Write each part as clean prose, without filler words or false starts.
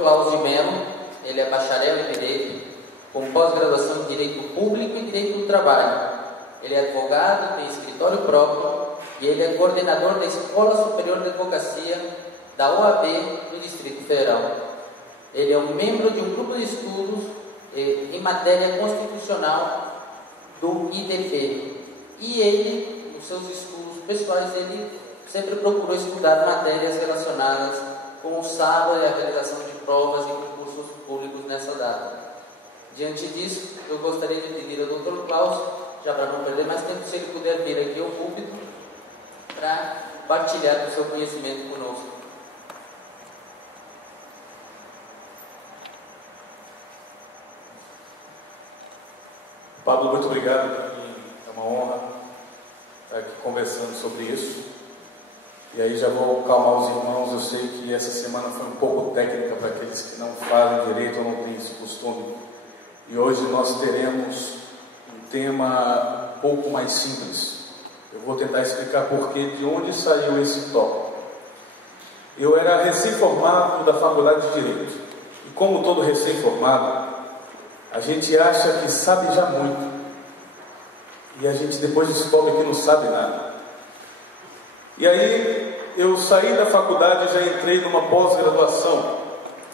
Cláudio de Mello, ele é bacharel em Direito, com pós-graduação em Direito Público e Direito do Trabalho. Ele é advogado, tem escritório próprio e ele é coordenador da Escola Superior de Advocacia da OAB do Distrito Federal. Ele é um membro de um grupo de estudos em matéria constitucional do IDP. E ele, nos seus estudos pessoais, ele sempre procurou estudar matérias relacionadas com o sábado e a realização de provas e concursos públicos nessa data. Diante disso, eu gostaria de pedir ao Dr. Cláudio, já para não perder mais tempo, se ele puder vir aqui ao púlpito para partilhar do seu conhecimento conosco. Pablo, muito obrigado. É uma honra estar aqui conversando sobre isso. E aí já vou calmar os irmãos. Eu sei que essa semana foi um pouco técnica para aqueles que não fazem direito ou não têm esse costume. E hoje nós teremos um tema um pouco mais simples. Eu vou tentar explicar porquê, de onde saiu esse tópico. Eu era recém-formado da Faculdade de Direito. E como todo recém-formado, a gente acha que sabe já muito. E a gente depois descobre que não sabe nada. E aí eu saí da faculdade e já entrei numa pós-graduação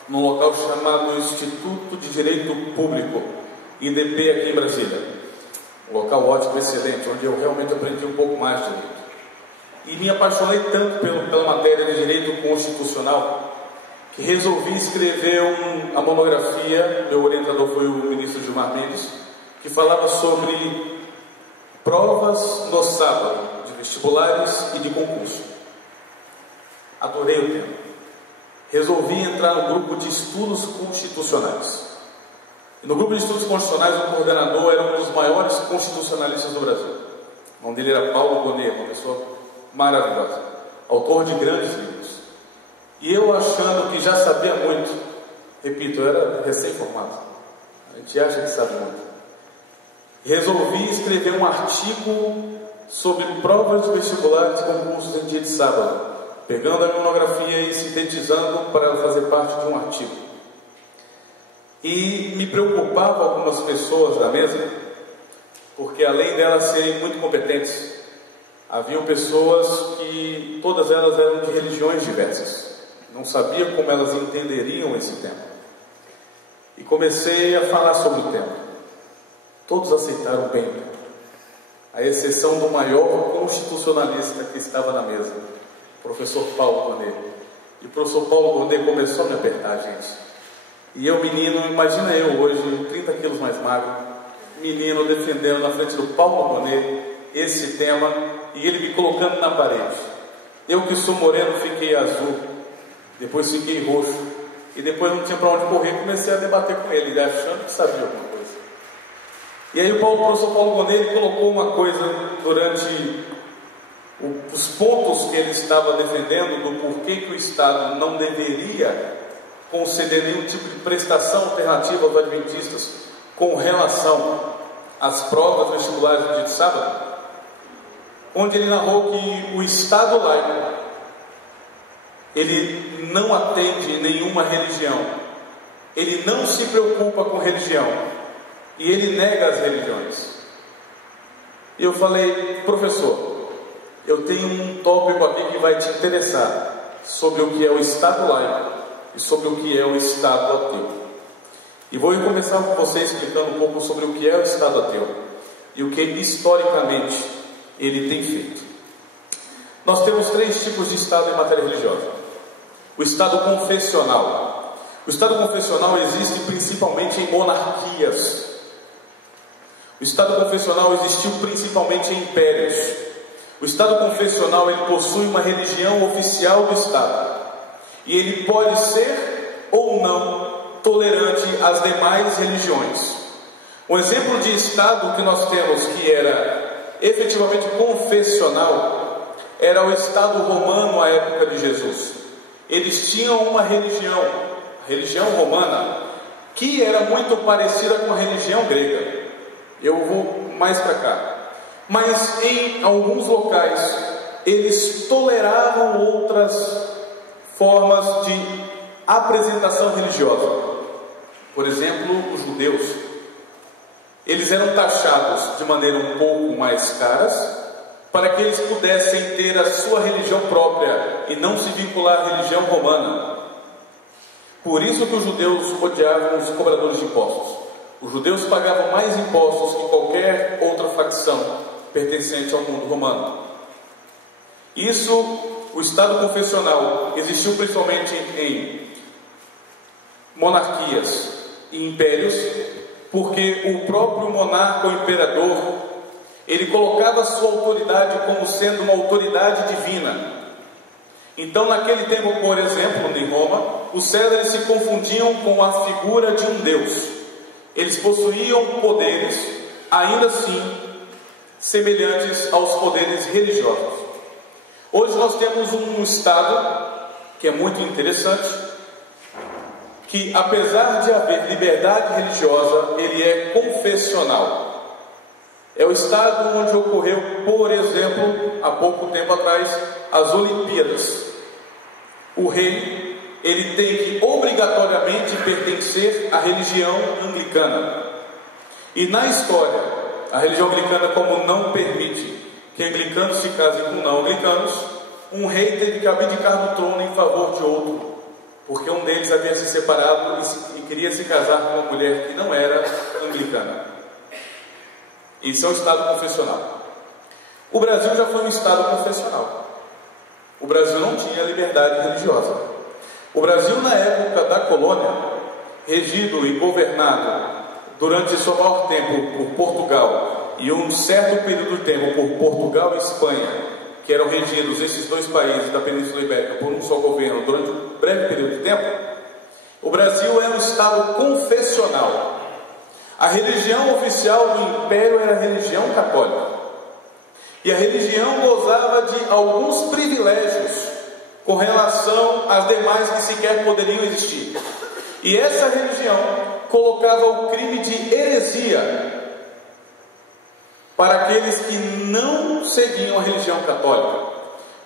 num local chamado Instituto de Direito Público, IDP, aqui em Brasília. Um local ótimo, excelente, onde eu realmente aprendi um pouco mais de direito. E me apaixonei tanto pela matéria de direito constitucional que resolvi escrever uma monografia. Meu orientador foi o ministro Gilmar Mendes, que falava sobre provas no sábado, de vestibulares e de concurso. Adorei o tema. Resolvi entrar no grupo de estudos constitucionais. E no grupo de estudos constitucionais, o coordenador era um dos maiores constitucionalistas do Brasil. O nome dele era Paulo Gonet, uma pessoa maravilhosa, autor de grandes livros. E eu, achando que já sabia muito, repito, eu era recém-formado, a gente acha que sabe muito, resolvi escrever um artigo sobre provas de vestibulares e concursos em dia de sábado, pegando a minha monografia e sintetizando para ela fazer parte de um artigo. E me preocupava algumas pessoas da mesa, porque além delas serem muito competentes, haviam pessoas que todas elas eram de religiões diversas. Não sabia como elas entenderiam esse tema. E comecei a falar sobre o tema. Todos aceitaram bem, à exceção do maior constitucionalista que estava na mesa, o professor Paulo Gonet. E o professor Paulo Gonet começou a me apertar, gente. E eu, menino, imagina eu hoje, 30 quilos mais magro, menino defendendo na frente do Paulo Gonet esse tema, e ele me colocando na parede. Eu que sou moreno fiquei azul, depois fiquei roxo, e depois não tinha para onde correr, comecei a debater com ele, achando que sabia alguma coisa. E aí o professor Paulo Gonet, ele colocou uma coisa durante os pontos que ele estava defendendo, do porquê que o Estado não deveria conceder nenhum tipo de prestação alternativa aos adventistas com relação às provas vestibulares do dia de sábado, onde ele narrou que o Estado laico, ele não atende nenhuma religião, ele não se preocupa com religião, e ele nega as religiões. E eu falei, professor, eu tenho um tópico aqui que vai te interessar, sobre o que é o Estado laico e sobre o que é o Estado ateu. E vou começar com você explicando um pouco sobre o que é o Estado ateu e o que historicamente ele tem feito. Nós temos três tipos de Estado em matéria religiosa. O Estado confessional. O Estado confessional existe principalmente em monarquias. O Estado confessional existiu principalmente em impérios. O Estado confessional, ele possui uma religião oficial do Estado. E ele pode ser ou não tolerante às demais religiões. Um exemplo de Estado que nós temos que era efetivamente confessional era o Estado romano à época de Jesus. Eles tinham uma religião, a religião romana, que era muito parecida com a religião grega. Eu vou mais para cá. Mas em alguns locais eles toleravam outras formas de apresentação religiosa. Por exemplo, os judeus, eles eram taxados de maneira um pouco mais caras, para que eles pudessem ter a sua religião própria e não se vincular à religião romana. Por isso que os judeus odiavam os cobradores de impostos. Os judeus pagavam mais impostos que qualquer outra facção pertencente ao mundo romano. Isso, o Estado confessional, existiu principalmente em monarquias e impérios, porque o próprio monarca ou imperador, ele colocava a sua autoridade como sendo uma autoridade divina. Então, naquele tempo, por exemplo, em Roma, os césares se confundiam com a figura de um deus. Eles possuíam poderes, ainda assim, semelhantes aos poderes religiosos. Hoje nós temos um Estado que é muito interessante, que apesar de haver liberdade religiosa, ele é confessional. É o Estado onde ocorreu, por exemplo, há pouco tempo atrás, as Olimpíadas. O rei, ele tem que obrigatoriamente pertencer à religião anglicana. E na história, a religião anglicana, como não permite que anglicanos se casem com não anglicanos, um rei teve que abdicar do trono em favor de outro, porque um deles havia se separado e queria se casar com uma mulher que não era anglicana. Isso é um Estado confessional. O Brasil já foi um Estado confessional. O Brasil não tinha liberdade religiosa. O Brasil, na época da colônia, regido e governado durante seu maior tempo por Portugal e um certo período de tempo por Portugal e Espanha, que eram regidos esses dois países da Península Ibérica por um só governo durante um breve período de tempo, o Brasil era um Estado confessional. A religião oficial do Império era a religião católica. E a religião gozava de alguns privilégios com relação às demais que sequer poderiam existir. E essa religião colocava o crime de heresia para aqueles que não seguiam a religião católica.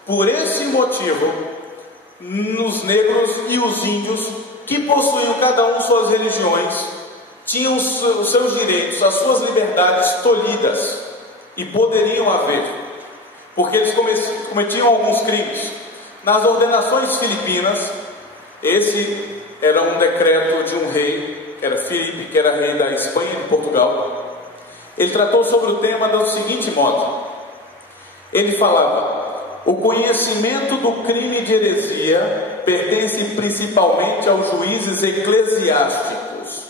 Por esse motivo, os negros e os índios, que possuíam cada um suas religiões, tinham os seus direitos, as suas liberdades tolhidas, e poderiam haver, porque eles cometiam alguns crimes. Nas ordenações filipinas, esse era um decreto de um rei, que era Filipe, que era rei da Espanha e de Portugal. Ele tratou sobre o tema do seguinte modo: ele falava: o conhecimento do crime de heresia pertence principalmente aos juízes eclesiásticos.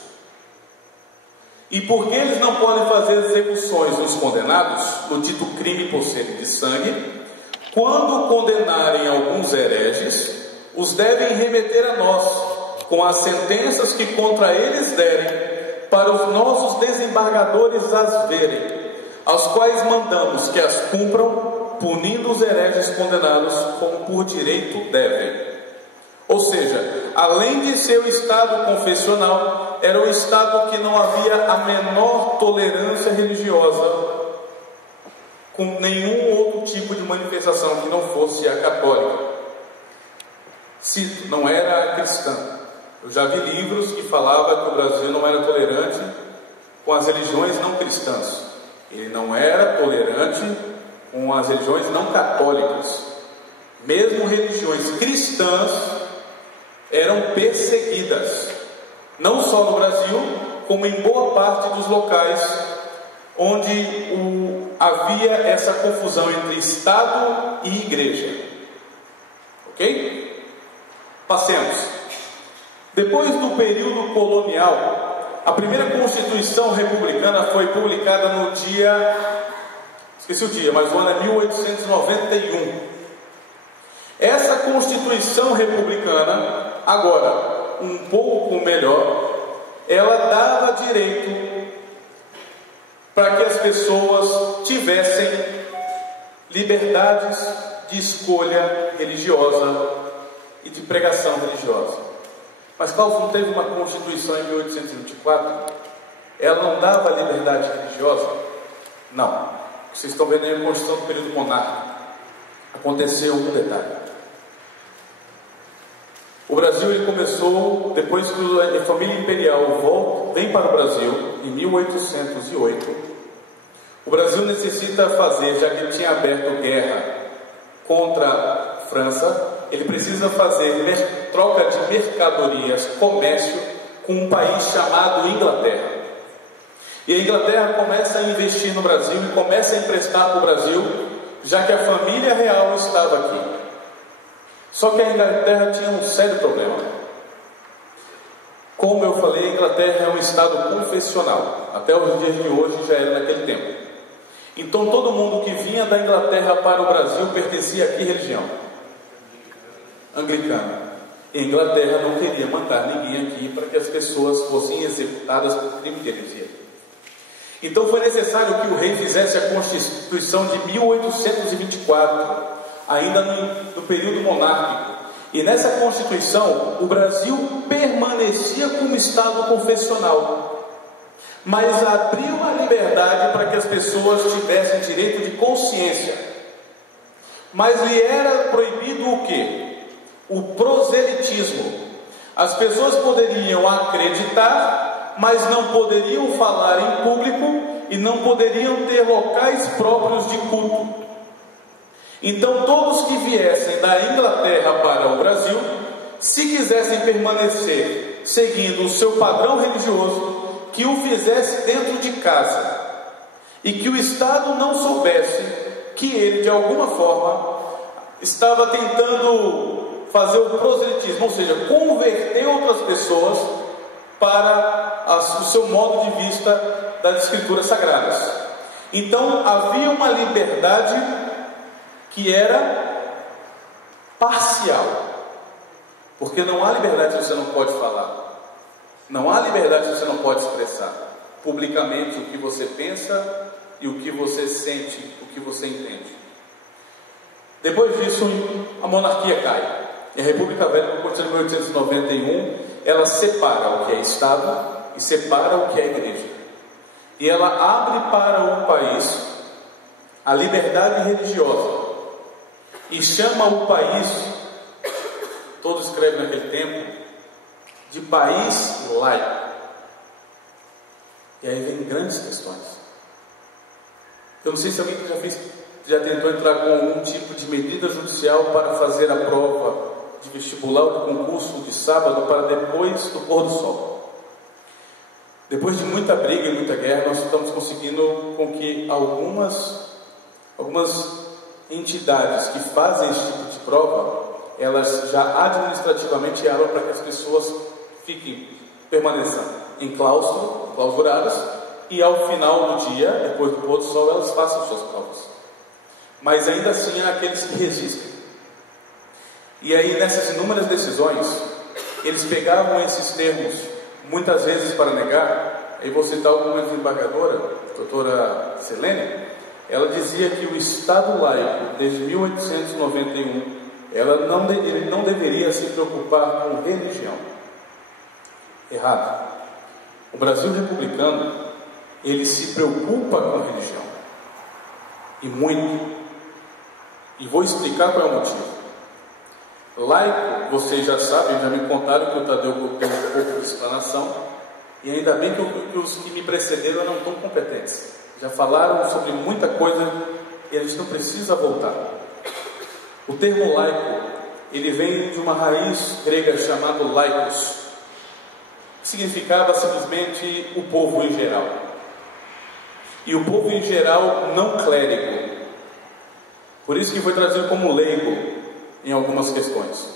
E porque eles não podem fazer execuções dos condenados no dito crime por ser de sangue, quando condenarem alguns hereges, os devem remeter a nós, com as sentenças que contra eles derem, para os nossos desembargadores as verem, aos quais mandamos que as cumpram, punindo os hereges condenados como por direito devem. Ou seja, além de ser o Estado confessional, era um Estado que não havia a menor tolerância religiosa com nenhum outro tipo de manifestação que não fosse a católica, se não era a cristã. Eu já vi livros que falavam que o Brasil não era tolerante com as religiões não cristãs. Ele não era tolerante com as religiões não católicas. Mesmo religiões cristãs eram perseguidas, não só no Brasil, como em boa parte dos locais onde havia essa confusão entre Estado e Igreja. Ok? Passemos. Depois do período colonial, a primeira Constituição republicana foi publicada no dia, esqueci o dia, mas o ano é 1891. Essa Constituição republicana, agora um pouco melhor, ela dava direito para que as pessoas tivessem liberdades de escolha religiosa e de pregação religiosa. Mas Paulo não teve uma Constituição em 1824? Ela não dava liberdade religiosa? Não. Vocês estão vendo aí a Constituição do período monárquico. Aconteceu um detalhe. O Brasil ele começou depois que a família imperial vem para o Brasil em 1808. O Brasil necessita fazer, já que ele tinha aberto guerra contra a França, ele precisa fazer troca de mercadorias, comércio com um país chamado Inglaterra. E a Inglaterra começa a investir no Brasil e começa a emprestar para o Brasil, já que a família real estava aqui. Só que a Inglaterra tinha um sério problema. Como eu falei, a Inglaterra é um estado confessional. Até os dias de hoje já era naquele tempo. Então todo mundo que vinha da Inglaterra para o Brasil pertencia a que religião? Anglicana. E a Inglaterra não queria mandar ninguém aqui para que as pessoas fossem executadas por crime de heresia. Então foi necessário que o rei fizesse a Constituição de 1824, ainda no período monárquico. E nessa Constituição, o Brasil permanecia como Estado confessional, mas abriu a liberdade para que as pessoas tivessem direito de consciência. Mas lhe era proibido o quê? O proselitismo. As pessoas poderiam acreditar, mas não poderiam falar em público e não poderiam ter locais próprios de culto. Então todos que viessem da Inglaterra para o Brasil, se quisessem permanecer seguindo o seu padrão religioso, que o fizesse dentro de casa, e que o Estado não soubesse que ele de alguma forma estava tentando fazer o proselitismo, ou seja, converter outras pessoas para o seu modo de vista das escrituras sagradas. Então havia uma liberdade que era parcial, porque não há liberdade se você não pode falar, não há liberdade se você não pode expressar publicamente o que você pensa e o que você sente, o que você entende. Depois disso, a monarquia cai. E a República Velha, a partir de 1891, ela separa o que é Estado e separa o que é Igreja. E ela abre para o país a liberdade religiosa. E chama o país, todos escrevem naquele tempo, de país laico. E aí vem grandes questões. Eu não sei se alguém já tentou entrar com algum tipo de medida judicial para fazer a prova de vestibular ou de concurso de sábado para depois do pôr do sol. Depois de muita briga e muita guerra, nós estamos conseguindo com que algumas entidades que fazem esse tipo de prova, elas já administrativamente abram para que as pessoas permaneçam em clausuradas, e ao final do dia, depois do pôr do sol, elas façam suas provas. Mas ainda assim há aqueles que resistem. E aí nessas inúmeras decisões, eles pegavam esses termos, muitas vezes para negar. Aí vou citar alguma desembargadora, a doutora Selene. Ela dizia que o Estado laico, desde 1891, ele não deveria se preocupar com religião. Errado. O Brasil republicano, ele se preocupa com religião. E muito. E vou explicar qual é o motivo. Laico, vocês já sabem, já me contaram que o Tadeu deu um pouco de explanação, e ainda bem que os que me precederam não estão competentes. Já falaram sobre muita coisa e a gente não precisa voltar. O termo laico, ele vem de uma raiz grega chamada laikos, que significava simplesmente o povo em geral. E o povo em geral não clérigo. Por isso que foi traduzido como leigo em algumas questões.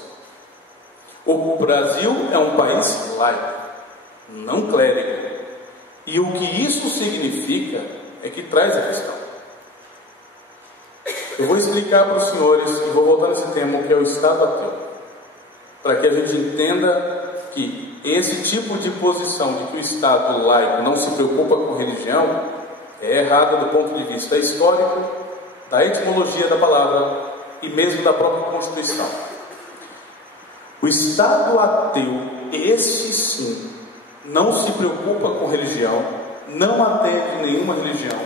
O Brasil é um país laico, não clérigo. E o que isso significa é que traz a questão. Eu vou explicar para os senhores, e vou voltar nesse termo, que é o Estado ateu, para que a gente entenda que esse tipo de posição de que o Estado laico não se preocupa com religião é errada do ponto de vista histórico, da etimologia da palavra e mesmo da própria Constituição. O Estado ateu, esse sim, não se preocupa com religião, não atende nenhuma religião,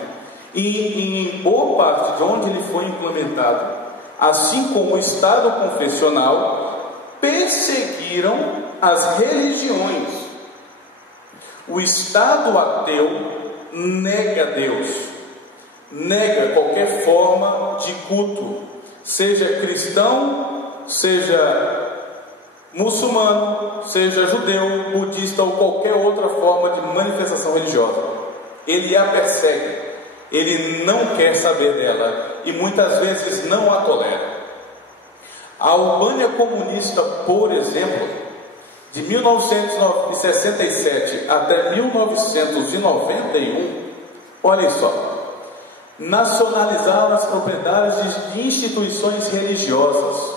e em boa parte de onde ele foi implementado, assim como o Estado confessional, perseguiram as religiões. O Estado ateu nega Deus, nega qualquer forma de culto, seja cristão, seja muçulmano, seja judeu, budista ou qualquer outra forma de manifestação religiosa. Ele a persegue, ele não quer saber dela e muitas vezes não a tolera. A Albânia comunista, por exemplo, de 1967 até 1991, olhem só, nacionalizaram as propriedades de instituições religiosas,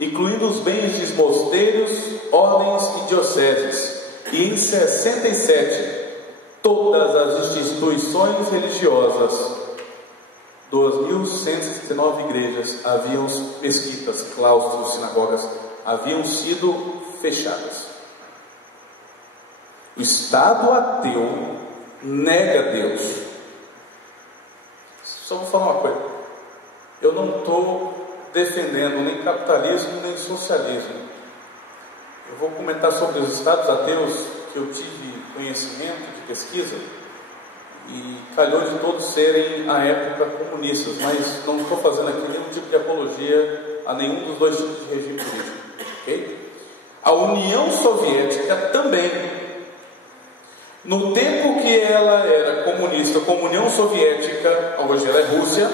incluindo os bens de mosteiros, ordens e dioceses. E em 67, todas as instituições religiosas, 2.169 igrejas, haviam mesquitas, claustros, sinagogas, haviam sido fechadas. O Estado ateu nega Deus. Só vou falar uma coisa: eu não estou defendendo nem capitalismo nem socialismo. Eu vou comentar sobre os estados ateus que eu tive conhecimento de pesquisa, e calhou de todos serem à época comunistas, mas não estou fazendo aqui nenhum tipo de apologia a nenhum dos dois tipos de regime político, ok? A União Soviética também, no tempo que ela era comunista, como União Soviética, hoje ela é Rússia,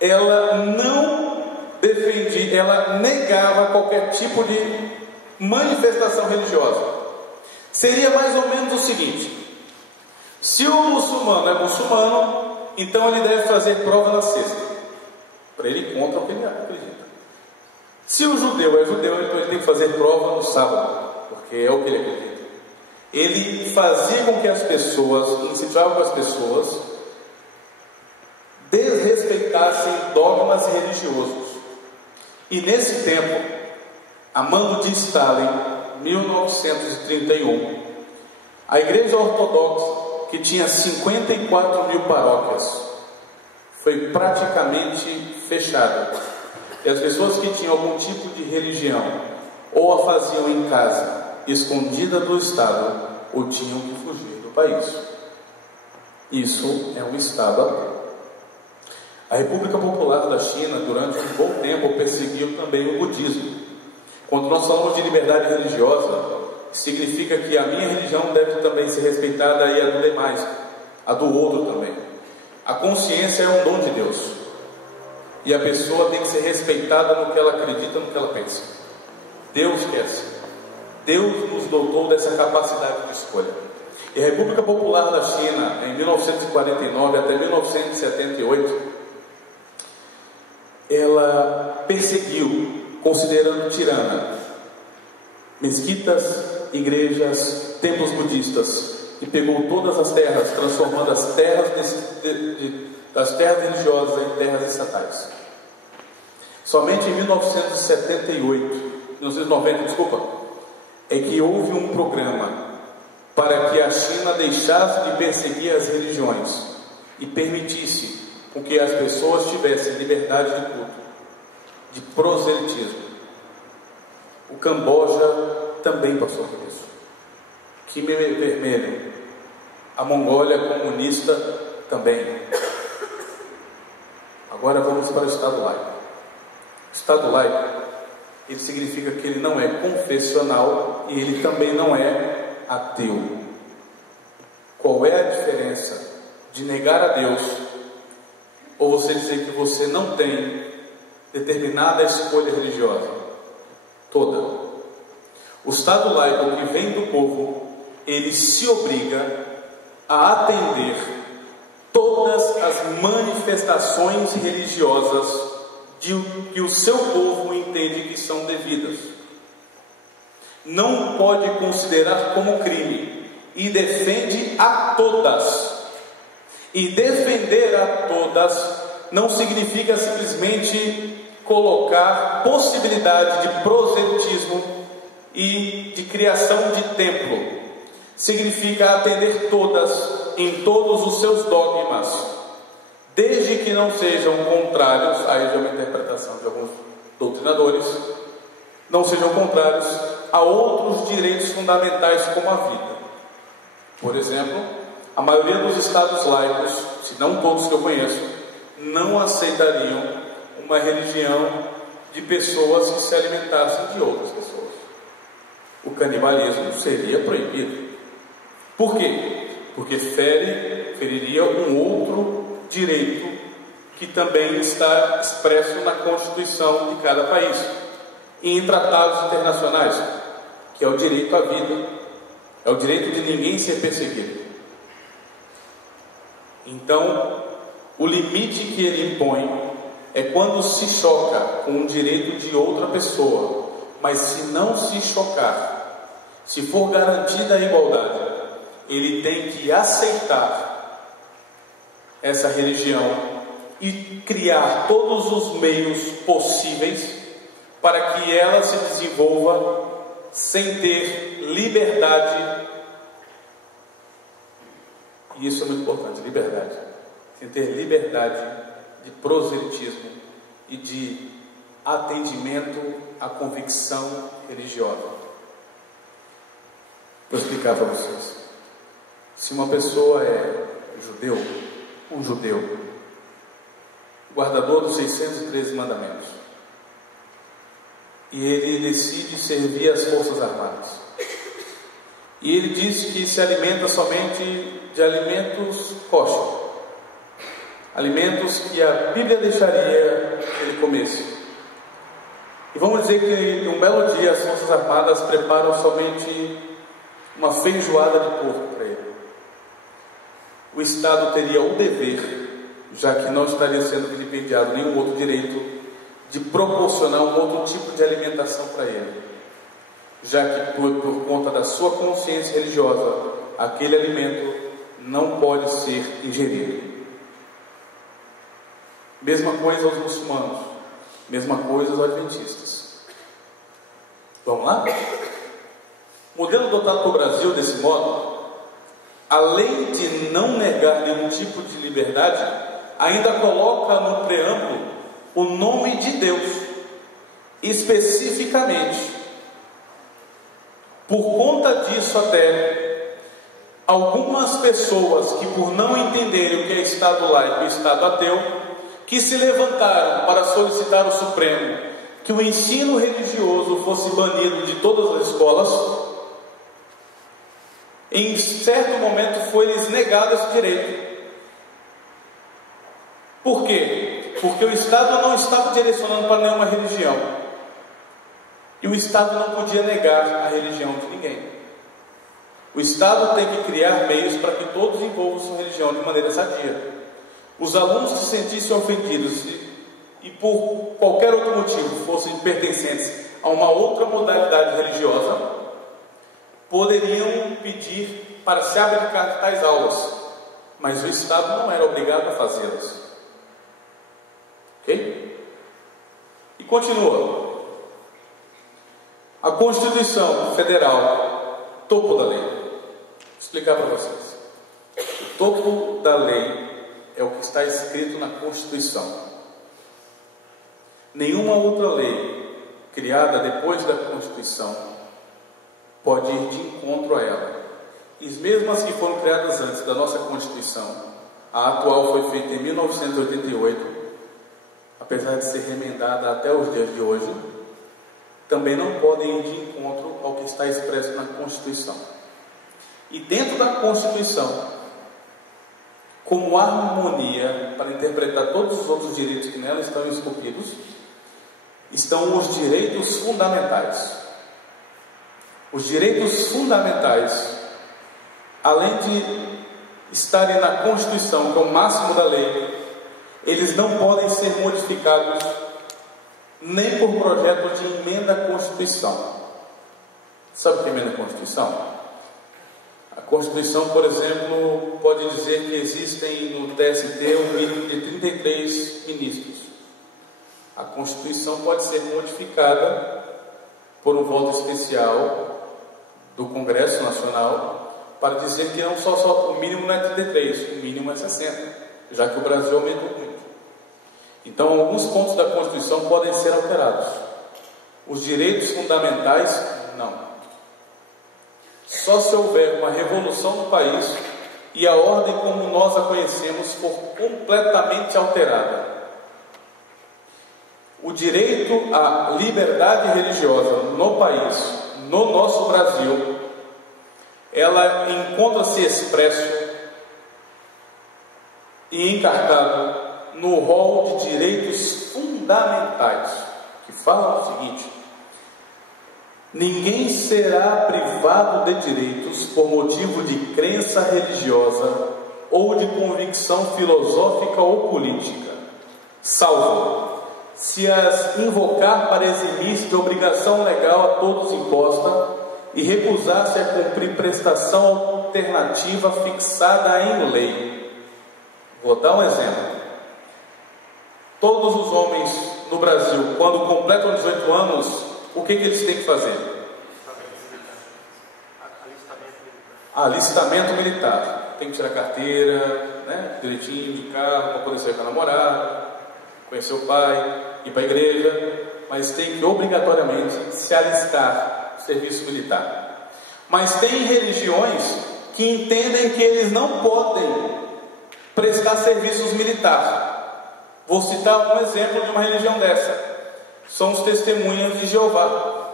ela não defendia, ela negava qualquer tipo de manifestação religiosa. Seria mais ou menos o seguinte: se o muçulmano é muçulmano, então ele deve fazer prova na sexta, para ele ir contra o que ele acredita. Se o judeu é judeu, então ele tem que fazer prova no sábado, porque é o que ele acredita. Ele fazia com que as pessoas, incentivava que as pessoas desrespeitassem dogmas religiosos. E nesse tempo, a mando de Stalin, 1931, a Igreja Ortodoxa, que tinha 54.000 paróquias, foi praticamente fechada. E as pessoas que tinham algum tipo de religião, ou a faziam em casa, escondida do Estado, ou tinham que fugir do país. Isso é um Estado ateu. A República Popular da China, durante um bom tempo, perseguiu também o budismo. Quando nós falamos de liberdade religiosa, significa que a minha religião deve também ser respeitada e a do demais, a do outro também. A consciência é um dom de Deus, e a pessoa tem que ser respeitada no que ela acredita, no que ela pensa. Deus quer assim. Deus nos dotou dessa capacidade de escolha. E a República Popular da China, em 1949 até 1978, ela perseguiu, considerando tirana, mesquitas, igrejas, templos budistas, e pegou todas as terras, transformando as terras das terras religiosas em terras estatais. Somente em 1990, é que houve um programa para que a China deixasse de perseguir as religiões e permitisse com que as pessoas tivessem liberdade de culto, de proselitismo. O Camboja também passou por isso. Khmer Vermelho, a Mongólia comunista também. Agora vamos para o Estado laico. O Estado laico, ele significa que ele não é confessional e ele também não é ateu. Qual é a diferença de negar a Deus ou você dizer que você não tem determinada escolha religiosa? Toda. O Estado laico que vem do povo, ele se obriga a atender todas as manifestações religiosas que o seu povo entende que são devidas. Não pode considerar como crime e defende a todas. E defender a todas não significa simplesmente colocar possibilidade de proselitismo e de criação de templo. Significa atender todas em todos os seus dogmas, desde que não sejam contrários, aí já é uma interpretação de alguns doutrinadores, não sejam contrários a outros direitos fundamentais como a vida. Por exemplo, a maioria dos estados laicos, se não todos que eu conheço, não aceitariam uma religião de pessoas que se alimentassem de outras pessoas. O canibalismo seria proibido. Por quê? Porque feriria um outro direito que também está expresso na Constituição de cada país e em tratados internacionais, que é o direito à vida, é o direito de ninguém ser perseguido. Então, o limite que ele impõe é quando se choca com o direito de outra pessoa, mas se não se chocar, se for garantida a igualdade, ele tem que aceitar essa religião e criar todos os meios possíveis para que ela se desenvolva sem ter liberdade. E isso é muito importante, liberdade. Sem ter liberdade de proselitismo e de atendimento à convicção religiosa. Vou explicar para vocês. Se uma pessoa é judeu, um judeu, guardador dos 613 mandamentos, e ele decide servir as forças armadas, e ele diz que se alimenta somente de alimentos kosher, alimentos que a Bíblia deixaria que ele comesse. E vamos dizer que um belo dia as forças armadas preparam somente uma feijoada de porco para ele. O Estado teria o dever, já que não estaria sendo vilipendiado nenhum outro direito, de proporcionar um outro tipo de alimentação para ele, já que por conta da sua consciência religiosa, aquele alimento não pode ser ingerido. Mesma coisa aos muçulmanos, mesma coisa aos adventistas. Vamos lá? O modelo adotado pelo Brasil desse modo, além de não negar nenhum tipo de liberdade, ainda coloca no preâmbulo o nome de Deus, especificamente. Por conta disso, até algumas pessoas que, por não entenderem o que é Estado laico e Estado ateu, que se levantaram para solicitar ao Supremo que o ensino religioso fosse banido de todas as escolas, em certo momento foi-lhes negado esse direito. Por quê? Porque o Estado não estava direcionando para nenhuma religião, e o Estado não podia negar a religião de ninguém. O Estado tem que criar meios para que todos envolvam sua religião de maneira sadia. Os alunos que se sentissem ofendidos e por qualquer outro motivo fossem pertencentes a uma outra modalidade religiosa, poderiam pedir para se abdicar de tais aulas, mas o Estado não era obrigado a fazê-las. Ok? E continua. A Constituição Federal, topo da lei. Vou explicar para vocês. O topo da lei é o que está escrito na Constituição. Nenhuma outra lei criada depois da Constituição pode ir de encontro a ela. E mesmo as que foram criadas antes da nossa Constituição, a atual foi feita em 1988, apesar de ser remendada até os dias de hoje, também não podem ir de encontro ao que está expresso na Constituição. E dentro da Constituição, como harmonia para interpretar todos os outros direitos que nela estão esculpidos, estão os direitos fundamentais. Os direitos fundamentais, além de estarem na Constituição, que é o máximo da lei, eles não podem ser modificados nem por projeto de emenda à Constituição. Sabe o que é emenda à Constituição? A Constituição, por exemplo, pode dizer que existem no TST um mínimo de 33 ministros. A Constituição pode ser modificada por um voto especial do Congresso Nacional para dizer que não só o mínimo não é 33, o mínimo é 60, já que o Brasil aumentou muito. Então, alguns pontos da Constituição podem ser alterados. Os direitos fundamentais, não. Só se houver uma revolução no país e a ordem como nós a conhecemos for completamente alterada. O direito à liberdade religiosa no país, no nosso Brasil, ela encontra-se expresso e encartado no rol de direitos fundamentais, que fala o seguinte: ninguém será privado de direitos por motivo de crença religiosa ou de convicção filosófica ou política, salvo se as invocar para eximir-se de obrigação legal a todos imposta e recusar-se a cumprir prestação alternativa fixada em lei. Vou dar um exemplo. Todos os homens no Brasil, quando completam 18 anos, o que eles têm que fazer? Alistamento militar. Tem que tirar carteira, né? Direitinho de carro, para poder sair com a namorada, conhecer o pai, ir para a igreja, mas tem que obrigatoriamente se alistar no serviço militar. Mas tem religiões que entendem que eles não podem prestar serviços militares. Vou citar um exemplo de uma religião dessa. São os testemunhas de Jeová.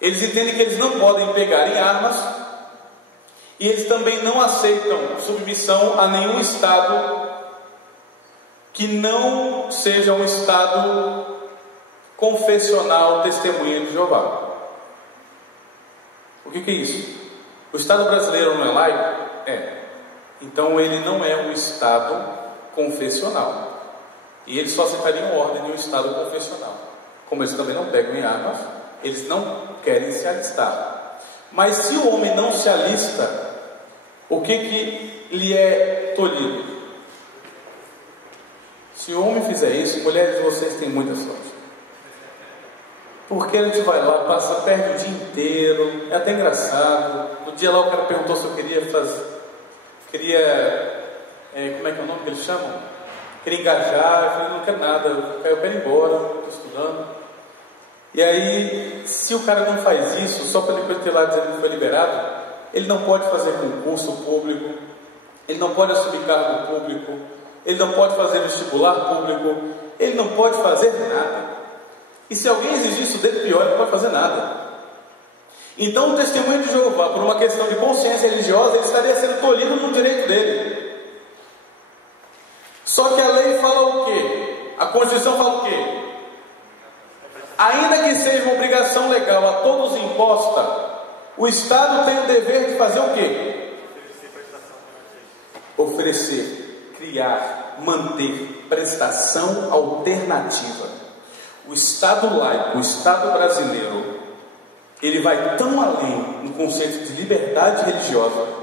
Eles entendem que eles não podem pegar em armas e eles também não aceitam submissão a nenhum estado que não seja um estado confessional testemunha de Jeová. O que é isso? O estado brasileiro não é laico? É. Então ele não é um estado confessional. E eles só aceitariam ordem de um estado confessional. Como eles também não pegam em armas, eles não querem se alistar. Mas se o homem não se alista, o que lhe é tolhido? Se o homem fizer isso, mulheres, vocês têm muita sorte. Porque a gente vai lá, perde o dia inteiro, é até engraçado. No dia lá o cara perguntou se eu queria fazer, como é que é o nome que eles chamam? Queria engajar. Eu falei, não quero nada, eu quero ir embora, estou estudando. E aí, se o cara não faz isso, só para depois ter lá dizendo que foi liberado, ele não pode fazer concurso público, ele não pode assumir cargo público, ele não pode fazer vestibular público, ele não pode fazer nada. E se alguém exigir isso dele, pior, ele não pode fazer nada. Então o testemunho de Jeová, por uma questão de consciência religiosa, ele estaria sendo tolhido no direito dele. Só que a lei fala o quê? A Constituição fala o quê? Ainda que seja uma obrigação legal a todos imposta, o Estado tem o dever de fazer o quê? Oferecer, criar, manter prestação alternativa. O Estado laico, o Estado brasileiro, ele vai tão além no conceito de liberdade religiosa,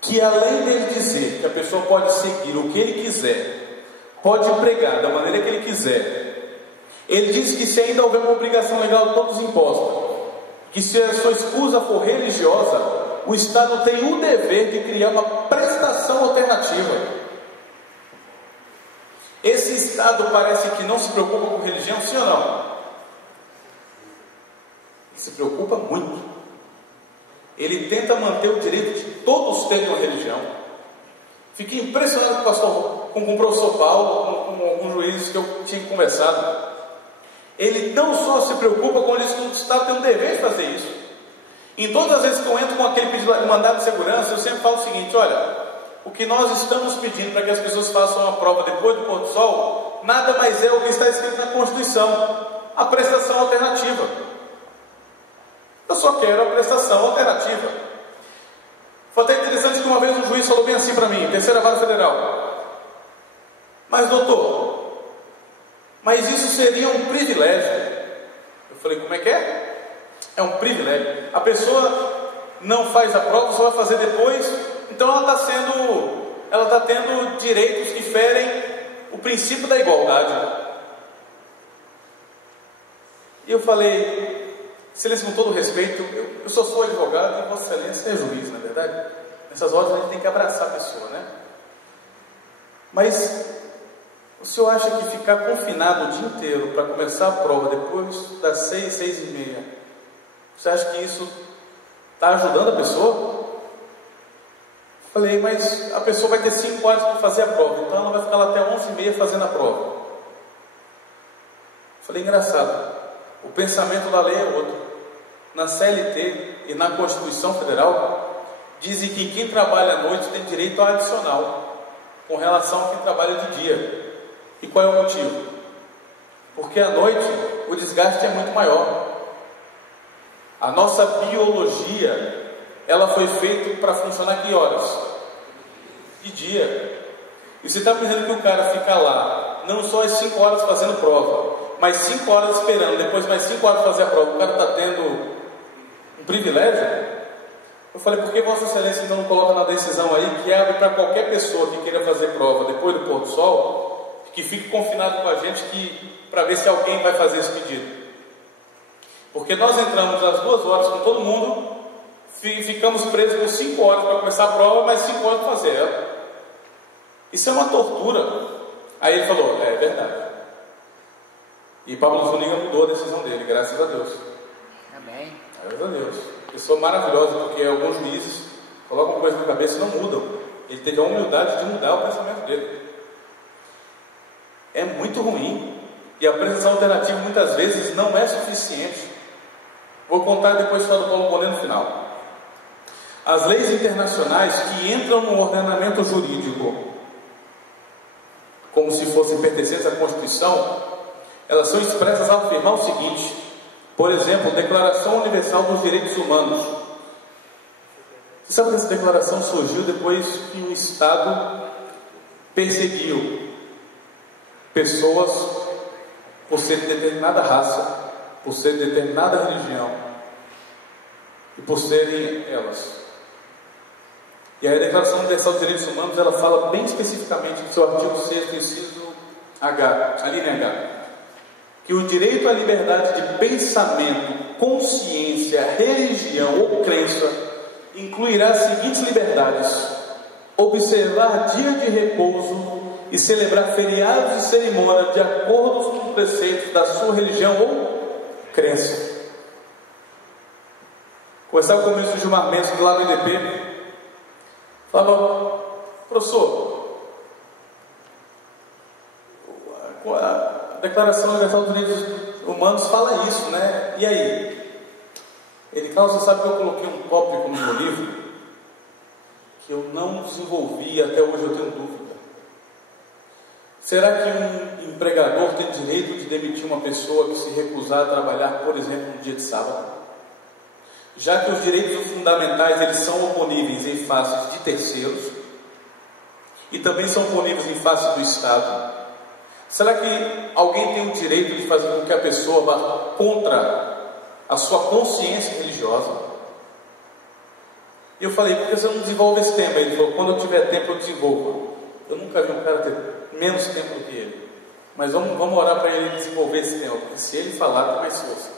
que além dele dizer que a pessoa pode seguir o que ele quiser, pode pregar da maneira que ele quiser, ele diz que se ainda houver uma obrigação legal, todos impostos, que se a sua escusa for religiosa, o Estado tem o dever de criar uma prestação alternativa. Esse Estado parece que não se preocupa com religião, sim ou não? Ele se preocupa muito. Ele tenta manter o direito de todos terem uma religião. Fiquei impressionado com o professor Paulo, com alguns juízes que eu tinha conversado. Ele não só se preocupa com isso, como o Estado tem um dever de fazer isso. Em todas as vezes que eu entro com aquele pedido de mandado de segurança, eu sempre falo o seguinte: olha, o que nós estamos pedindo para que as pessoas façam a prova depois do pôr do sol, nada mais é o que está escrito na Constituição, a prestação alternativa. Eu só quero a prestação alternativa. Foi até interessante que uma vez um juiz falou bem assim para mim, terceira vara federal: mas doutor, mas isso seria um privilégio. Eu falei, como é que é? É um privilégio. A pessoa não faz a prova, só vai fazer depois. Então ela está tendo direitos que ferem o princípio da igualdade. E eu falei, excelência, com todo respeito, eu só sou advogado e vossa excelência é juiz, na verdade. Nessas horas a gente tem que abraçar a pessoa, né? Mas O senhor acha que ficar confinado o dia inteiro para começar a prova depois das 6, 6h30, você acha que isso está ajudando a pessoa? Falei, mas a pessoa vai ter 5 horas para fazer a prova, então ela vai ficar lá até 11h30 fazendo a prova. Falei, engraçado, o pensamento da lei é outro. Na CLT e na Constituição Federal dizem que quem trabalha à noite tem direito a adicional com relação a quem trabalha de dia. E qual é o motivo? Porque à noite o desgaste é muito maior. A nossa biologia, ela foi feita para funcionar que horas? De dia. E você está pensando que o cara fica lá, não só as 5 horas fazendo prova, mas 5 horas esperando, depois mais 5 horas fazer a prova, o cara está tendo um privilégio? Eu falei, por que Vossa Excelência então não coloca na decisão aí que abre para qualquer pessoa que queira fazer prova depois do pôr do sol, que fique confinado com a gente para ver se alguém vai fazer esse pedido? Porque nós entramos às 2 horas com todo mundo, ficamos presos por 5 horas para começar a prova, mais 5 horas para fazer ela. Isso é uma tortura. Aí ele falou, é verdade. E Pablo Zuniga mudou a decisão dele, graças a Deus. Amém. Graças a Deus. Pessoa maravilhosa, porque alguns juízes colocam coisa na cabeça e não mudam. Ele teve a humildade de mudar o pensamento dele. É muito ruim. E a apresentação alternativa muitas vezes não é suficiente. Vou contar depois só do Paulo Bonet no final. As leis internacionais que entram no ordenamento jurídico como se fossem pertencentes à Constituição, elas são expressas ao afirmar o seguinte: por exemplo, Declaração Universal dos Direitos Humanos. Você sabe que essa declaração surgiu depois que o Estado perseguiu pessoas por ser de determinada raça, por ser de determinada religião e por serem elas. E aí a Declaração Universal dos Direitos Humanos, ela fala bem especificamente no seu artigo 6º, inciso H, a linha H, que o direito à liberdade de pensamento, consciência, religião ou crença incluirá as seguintes liberdades: observar dia de repouso e celebrar feriados e cerimônias de acordo com os preceitos da sua religião ou crença. Conversava com o ministro Gilmar Mendes lá no IDP, falava, professor, a Declaração Universal dos Direitos Humanos fala isso, né? E aí? Ele fala, você sabe que eu coloquei um tópico no meu livro que eu não desenvolvi, até hoje eu tenho dúvida. Será que um empregador tem direito de demitir uma pessoa que se recusar a trabalhar, por exemplo, no dia de sábado? Já que os direitos fundamentais eles são oponíveis em face de terceiros e também são oponíveis em face do Estado, será que alguém tem o direito de fazer com que a pessoa vá contra a sua consciência religiosa? E eu falei, por que você não desenvolve esse tema? Ele falou, quando eu tiver tempo eu desenvolvo. Eu nunca vi um cara ter menos tempo do que ele, mas vamos orar para ele desenvolver esse tema, porque se ele falar, tem mais força.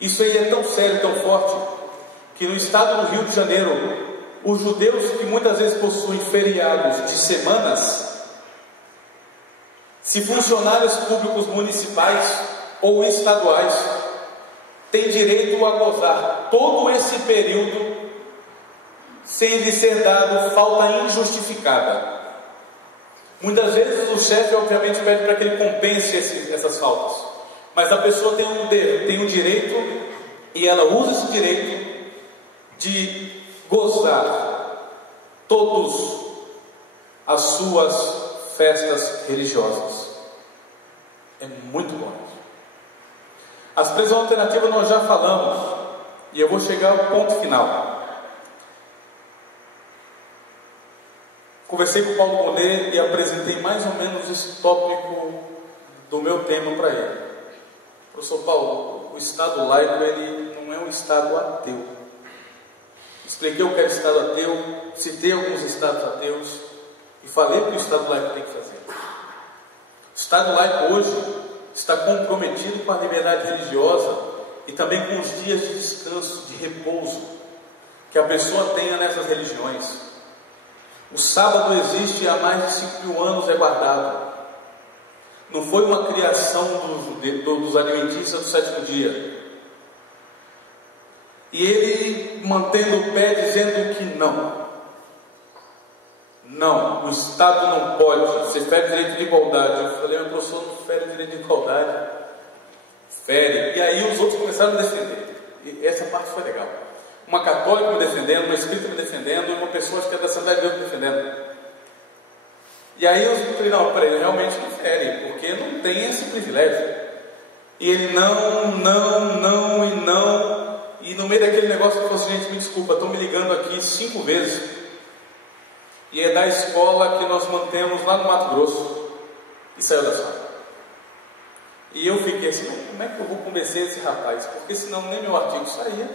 Isso aí é tão sério, tão forte, que no estado do Rio de Janeiro, os judeus que muitas vezes possuem feriados de semanas, se funcionários públicos municipais ou estaduais têm direito a gozar todo esse período sem lhe ser dado falta injustificada. Muitas vezes o chefe obviamente pede para que ele compense essas faltas, mas a pessoa tem o direito, e ela usa esse direito de gozar todas as suas festas religiosas. É muito bom. As prisões alternativas nós já falamos, e eu vou chegar ao ponto final. Conversei com o Paulo Bonet e apresentei mais ou menos esse tópico do meu tema para ele. Professor Paulo, o Estado laico ele não é um Estado ateu. Expliquei o que é o Estado ateu, citei alguns Estados ateus e falei o que o Estado laico tem que fazer. O Estado laico hoje está comprometido com a liberdade religiosa e também com os dias de descanso, de repouso que a pessoa tenha nessas religiões. O sábado existe há mais de 5.000 anos, é guardado. não foi uma criação dos adventistas do sétimo dia. E ele mantendo o pé, dizendo que não, o Estado não pode, você fere direito de igualdade. Eu falei, meu professor, não fere direito de igualdade. Fere. E aí os outros começaram a defender. E essa parte foi legal. Uma católica me defendendo, uma espírita me defendendo, e uma pessoa, acho que é da Assembleia de Deus, me defendendo. E aí eu falei, não, peraí, realmente não fere, porque não tem esse privilégio. E ele não. E no meio daquele negócio eu falei assim, gente, me desculpa, estão me ligando aqui 5 vezes. E é da escola que nós mantemos lá no Mato Grosso. E saiu da sala. E eu fiquei assim, como é que eu vou convencer esse rapaz? Porque senão nem meu artigo saía,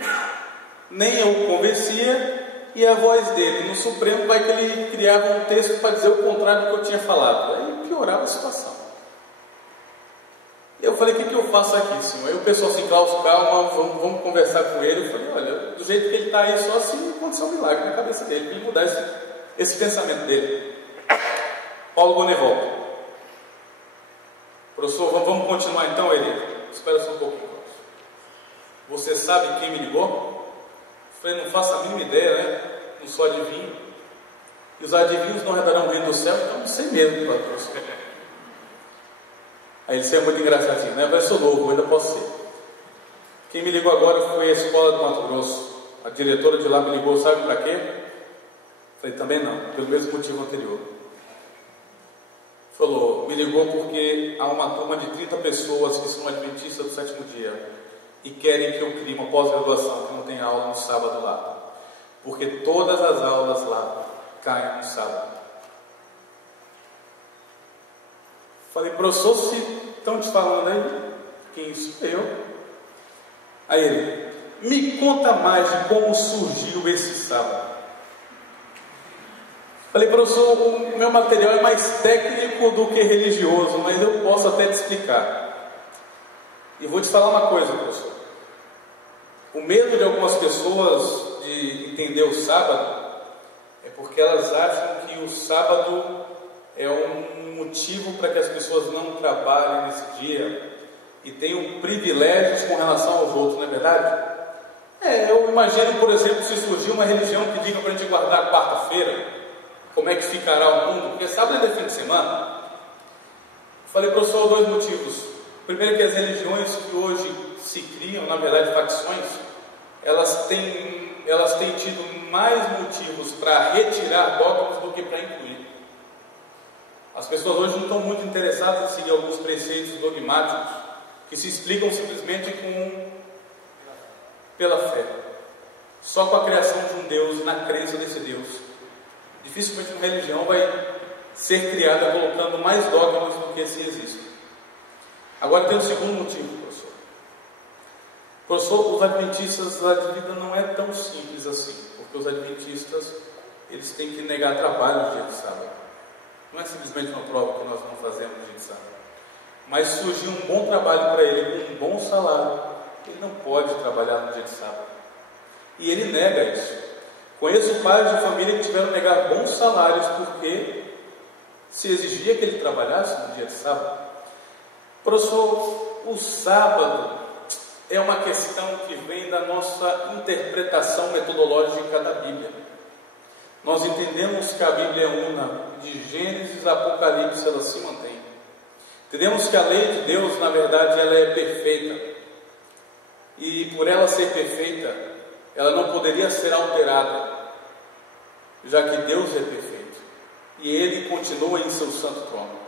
nem eu convencia, e a voz dele no Supremo vai que ele criava um texto para dizer o contrário do que eu tinha falado. Aí piorava a situação. E eu falei, o que eu faço aqui, senhor? Aí o pessoal assim, calma, vamos conversar com ele. Eu falei, olha, do jeito que ele está aí, só assim aconteceu um milagre na cabeça dele, para ele mudar esse pensamento dele. Paulo Bonevol. Professor, vamos continuar então, ele? Espera só um pouquinho. Você sabe quem me ligou? Eu falei, não faço a mínima ideia, né? Não sou adivinho. E os adivinhos não herdarão o reino do céu, então não sei mesmo, professor. Aí ele disse, é muito engraçadinho, né? Mas eu sou novo, eu ainda posso ser. Quem me ligou agora foi a escola do Mato Grosso. A diretora de lá me ligou, sabe para quê? Eu falei, também não, pelo mesmo motivo anterior. Falou, me ligou porque há uma turma de 30 pessoas que são adventistas do sétimo dia e querem que eu crie uma pós-graduação que não tem aula no sábado lá, porque todas as aulas lá caem no sábado. Falei, professor, se estão te falando aí, quem sou eu? Aí ele, me conta mais de como surgiu esse sábado. Falei, professor, o meu material é mais técnico do que religioso, mas eu posso até te explicar. E vou te falar uma coisa, professor. O medo de algumas pessoas de entender o sábado é porque elas acham que o sábado é um motivo para que as pessoas não trabalhem nesse dia e tenham privilégios com relação aos outros, não é verdade? Eu imagino, por exemplo, se surgir uma religião que diga para a gente guardar a quarta-feira, como é que ficará o mundo? Porque sábado é fim de semana. Falei, professor, 2 motivos. Primeiro, que as religiões que hoje se criam, na verdade, facções, elas têm tido mais motivos para retirar dogmas do que para incluir. As pessoas hoje não estão muito interessadas em seguir alguns preceitos dogmáticos que se explicam simplesmente pela fé, só com a criação de um Deus e na crença desse Deus. Dificilmente uma religião vai ser criada colocando mais dogmas do que se existe. Agora tem um segundo motivo, professor. Professor, os adventistas da vida não é tão simples assim, porque os adventistas, eles têm que negar trabalho no dia de sábado. Não é simplesmente uma prova que nós não fazemos no dia de sábado. Mas surgiu um bom trabalho para ele, com um bom salário, ele não pode trabalhar no dia de sábado. E ele nega isso. Conheço pais de família que tiveram que negar bons salários porque se exigia que ele trabalhasse no dia de sábado. Professor, o sábado é uma questão que vem da nossa interpretação metodológica da Bíblia. Nós entendemos que a Bíblia é una, de Gênesis a Apocalipse, ela se mantém. Entendemos que a lei de Deus, na verdade, ela é perfeita. E por ela ser perfeita, ela não poderia ser alterada, já que Deus é perfeito e Ele continua em seu santo trono.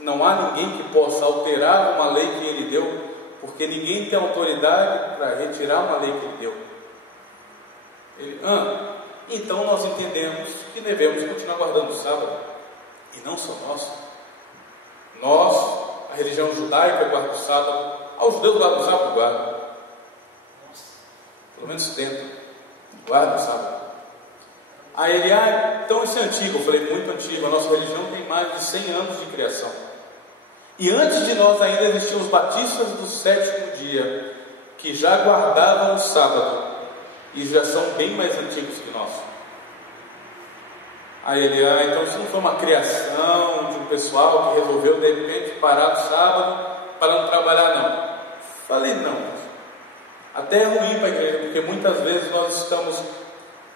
Não há ninguém que possa alterar uma lei que Ele deu, porque ninguém tem autoridade para retirar uma lei que Ele deu. Então nós entendemos que devemos continuar guardando o sábado, e não só nós, a religião judaica guarda o sábado, os judeus guardam o sábado, guardam. Pelo menos tenta, guarda o sábado. Aí ele, então isso é antigo. Eu falei, muito antigo. A nossa religião tem mais de 100 anos de criação. E antes de nós ainda existiam os batistas do sétimo dia, que já guardavam o sábado, e já são bem mais antigos que nós. Aí ele, então isso não foi uma criação de um do pessoal que resolveu de repente parar no sábado para não trabalhar, não. Falei, não. Até é ruim para a igreja, porque muitas vezes nós estamos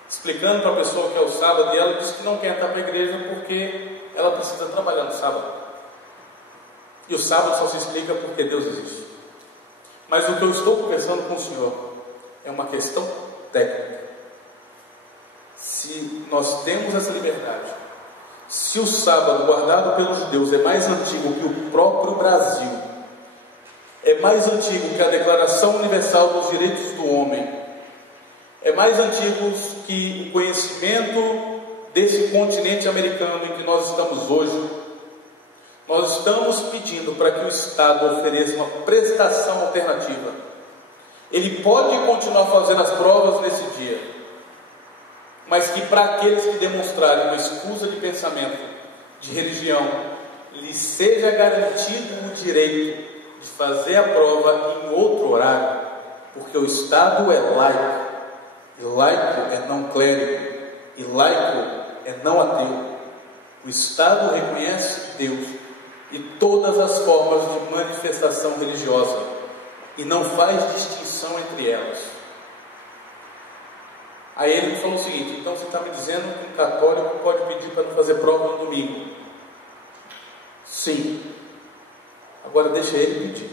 explicando para a pessoa que é o sábado e ela diz que não quer estar para a igreja porque ela precisa trabalhar no sábado. E o sábado só se explica porque Deus existe. Mas o que eu estou conversando com o Senhor é uma questão técnica. Se nós temos essa liberdade, se o sábado guardado pelos judeus é mais antigo que o próprio Brasil, é mais antigo que a Declaração Universal dos Direitos do Homem, é mais antigo que o conhecimento desse continente americano em que nós estamos hoje, nós estamos pedindo para que o Estado ofereça uma prestação alternativa. Ele pode continuar fazendo as provas nesse dia, mas que para aqueles que demonstrarem uma escusa de pensamento, de religião, lhes seja garantido o direito de fazer a prova em outro horário, porque o Estado é laico, e laico é não clérigo, e laico é não ateu. O Estado reconhece Deus e todas as formas de manifestação religiosa e não faz distinção entre elas. Aí ele falou o seguinte: então você está me dizendo que um católico pode pedir para não fazer prova no domingo? Sim. Agora deixa ele pedir.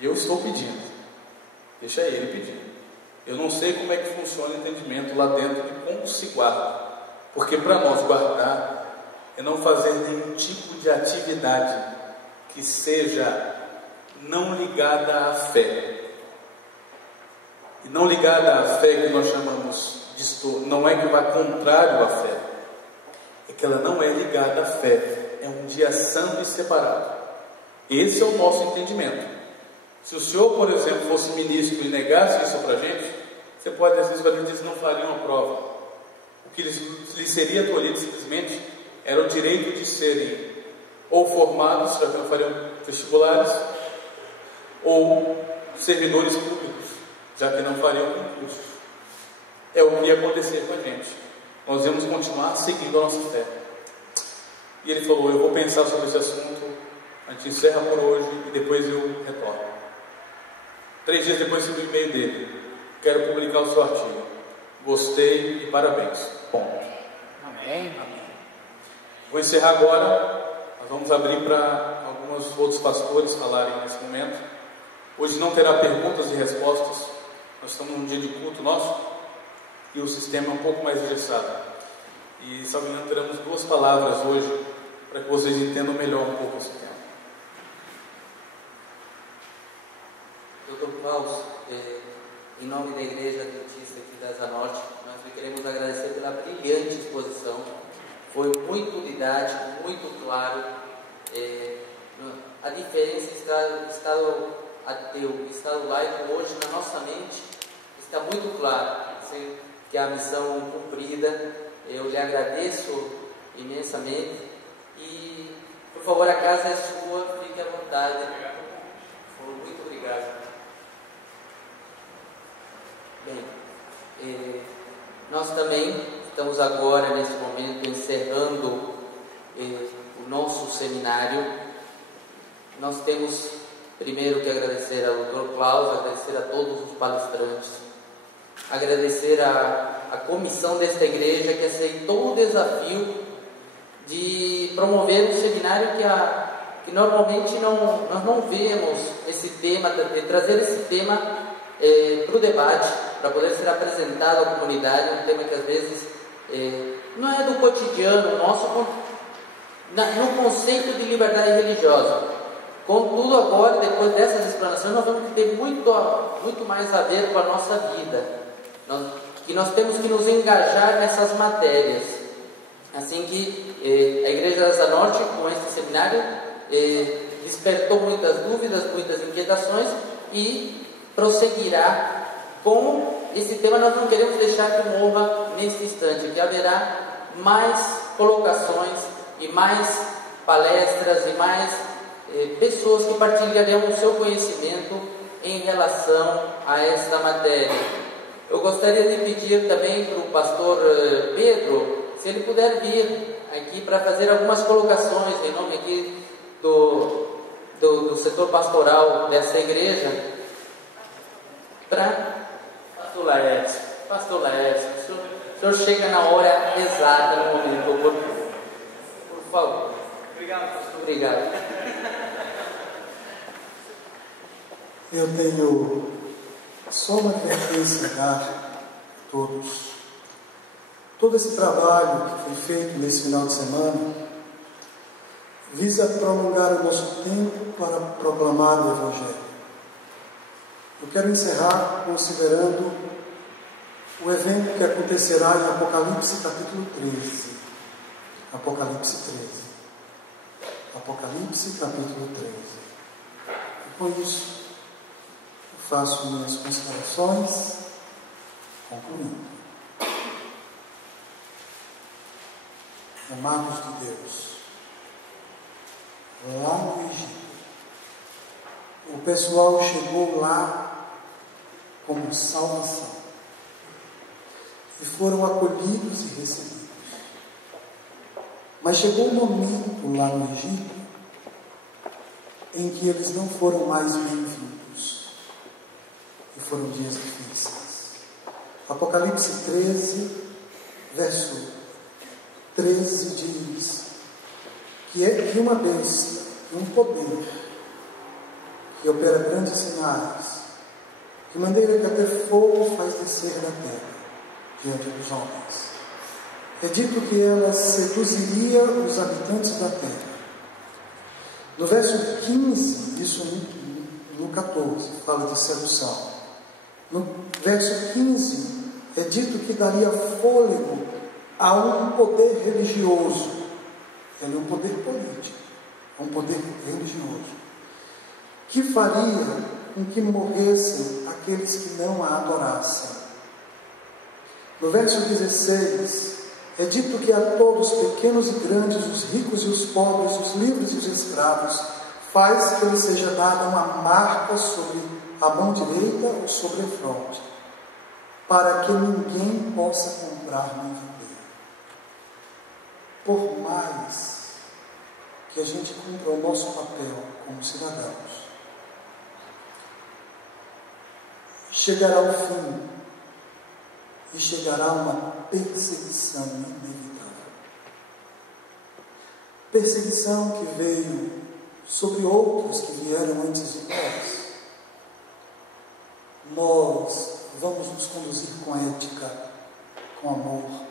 E eu estou pedindo. Deixa ele pedir. Eu não sei como é que funciona o entendimento lá dentro de como se guarda. Porque para nós guardar é não fazer nenhum tipo de atividade que seja não ligada à fé. E não ligada à fé que nós chamamos de não é que vá contrário à fé, é que ela não é ligada à fé, é um dia santo e separado. Esse é o nosso entendimento. Se o senhor, por exemplo, fosse ministro e negasse isso para a gente, você pode às vezes dizer que não faria uma prova. O que lhes seria tolhido simplesmente era o direito de serem ou formados, já que não fariam vestibulares, ou servidores públicos, já que não fariam concursos. É o que ia acontecer com a gente. Nós íamos continuar seguindo a nossa fé. E ele falou: eu vou pensar sobre esse assunto, a gente encerra por hoje e depois eu retorno. 3 dias depois recebi o e-mail dele: quero publicar o seu artigo, gostei e parabéns. Ponto. Amém. Vou encerrar agora. Nós vamos abrir para alguns outros pastores falarem nesse momento. Hoje não terá perguntas e respostas. Nós estamos num dia de culto nosso e o sistema é um pouco mais engessado. E, salvo engano, teremos 2 palavras hoje para que vocês entendam melhor um pouco esse tema. Dr. Klaus, em nome da Igreja Adventista aqui da Asa Norte, nós queremos agradecer pela brilhante exposição. Foi muito didático, muito claro. A diferença Estado ateu e Estado laico hoje na nossa mente está muito claro. Que a missão cumprida, eu lhe agradeço imensamente e, por favor, a casa é sua, fique à vontade. Muito obrigado. Bem, nós também estamos agora, nesse momento, encerrando o nosso seminário. Nós temos primeiro que agradecer ao Dr. Klaus, agradecer a todos os palestrantes, agradecer a comissão desta igreja que aceitou o desafio de promover um seminário que normalmente nós não vemos esse tema, de trazer esse tema para o debate, para poder ser apresentado à comunidade, um tema que às vezes não é do cotidiano nosso, no conceito de liberdade religiosa. Contudo, agora, depois dessas explanações, nós vamos ter muito mais a ver com a nossa vida. Nós temos que nos engajar nessas matérias. Assim que a Igreja da Asa Norte, com este seminário, despertou muitas dúvidas, muitas inquietações e prosseguirá com esse tema. Nós não queremos deixar que morra neste instante, que haverá mais colocações e mais palestras e mais pessoas que partilharão o seu conhecimento em relação a esta matéria. Eu gostaria de pedir também para o pastor Pedro, se ele puder vir aqui para fazer algumas colocações em nome aqui do setor pastoral dessa igreja. Para Pastor Laércio, o senhor chega na hora exata, no momento, por favor. Obrigado, pastor. Obrigado. Eu tenho só uma advertência a dar a todos. Todo esse trabalho que foi feito nesse final de semana visa prolongar o nosso tempo para proclamar o Evangelho. Eu quero encerrar considerando o evento que acontecerá em Apocalipse capítulo 13. Apocalipse 13. Apocalipse capítulo 13. E com isso, eu faço minhas considerações, concluindo. Amados de Deus, lá no Egito, o pessoal chegou lá como salvação e foram acolhidos e recebidos. Mas chegou um momento lá no Egito em que eles não foram mais bem-vindos e foram dias difíceis. Apocalipse 13, verso 13 diz que uma besta, um poder que opera grandes sinais, de maneira que até fogo faz descer da terra diante dos homens. É dito que ela seduziria os habitantes da terra. No verso 15, isso no 14, fala de sedução. No verso 15, é dito que daria fôlego a um poder religioso. Ele é um poder político, um poder religioso, que faria com que morressem aqueles que não a adorassem. No verso 16, é dito que a todos, pequenos e grandes, os ricos e os pobres, os livres e os escravos, faz que lhe seja dada uma marca sobre a mão direita ou sobre a fronte, para que ninguém possa comprar nem vender. Por mais que a gente cumpra o nosso papel como cidadãos, chegará o fim e chegará uma perseguição inevitável. Perseguição que veio sobre outros que vieram antes de nós. Nós vamos nos conduzir com ética, com amor.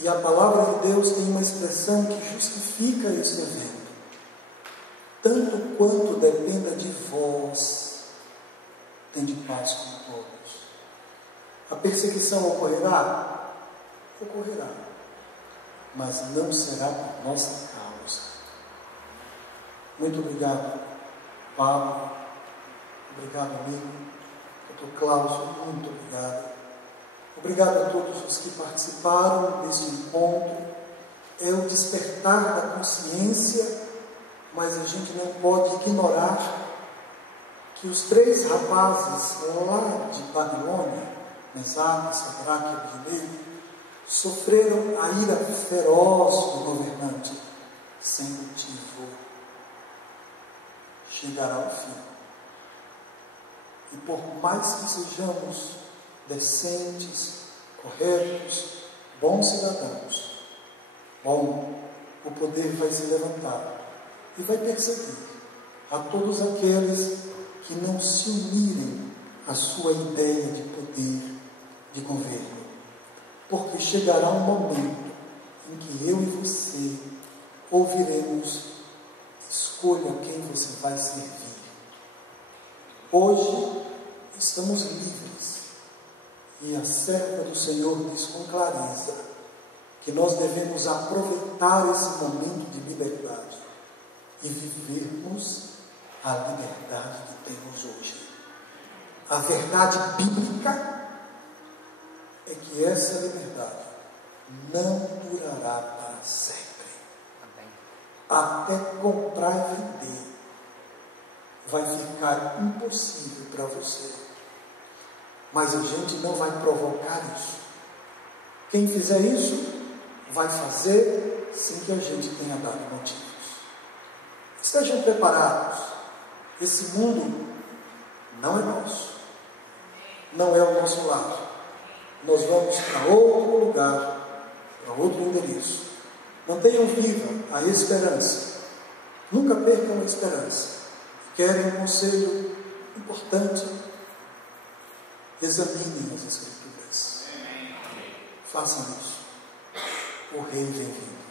E a palavra de Deus tem uma expressão que justifica este evento. Tanto quanto dependa de vós, tende paz com todos. A perseguição ocorrerá? Ocorrerá. Mas não será por nossa causa. Muito obrigado, Pablo. Obrigado, amigo. Dr. Cláudio, muito obrigado. Obrigado a todos os que participaram deste encontro. É o despertar da consciência, mas a gente não pode ignorar que os 3 rapazes lá de Babilônia, Mesaque, Sadraque e Abednego, sofreram a ira feroz do governante, sem motivo. Chegará o fim. E por mais que sejamos decentes, corretos, bons cidadãos, o poder vai se levantar e vai perseguir a todos aqueles que não se unirem à sua ideia de poder, de governo. Porque chegará um momento em que eu e você ouviremos: escolha quem você vai servir. Hoje estamos livres. E a serva do Senhor diz com clareza que nós devemos aproveitar esse momento de liberdade e vivermos a liberdade que temos hoje. A verdade bíblica é que essa liberdade não durará para sempre. Até comprar e vender vai ficar impossível para você. Mas a gente não vai provocar isso. Quem fizer isso vai fazer sem que a gente tenha dado motivos. Estejam preparados. Esse mundo não é nosso. Não é o nosso lar. Nós vamos para outro lugar, para outro endereço. Mantenham viva a esperança. Nunca percam a esperança. Querem um conselho importante? Examinem as Escrituras. Façam isso. O Rei vem vindo.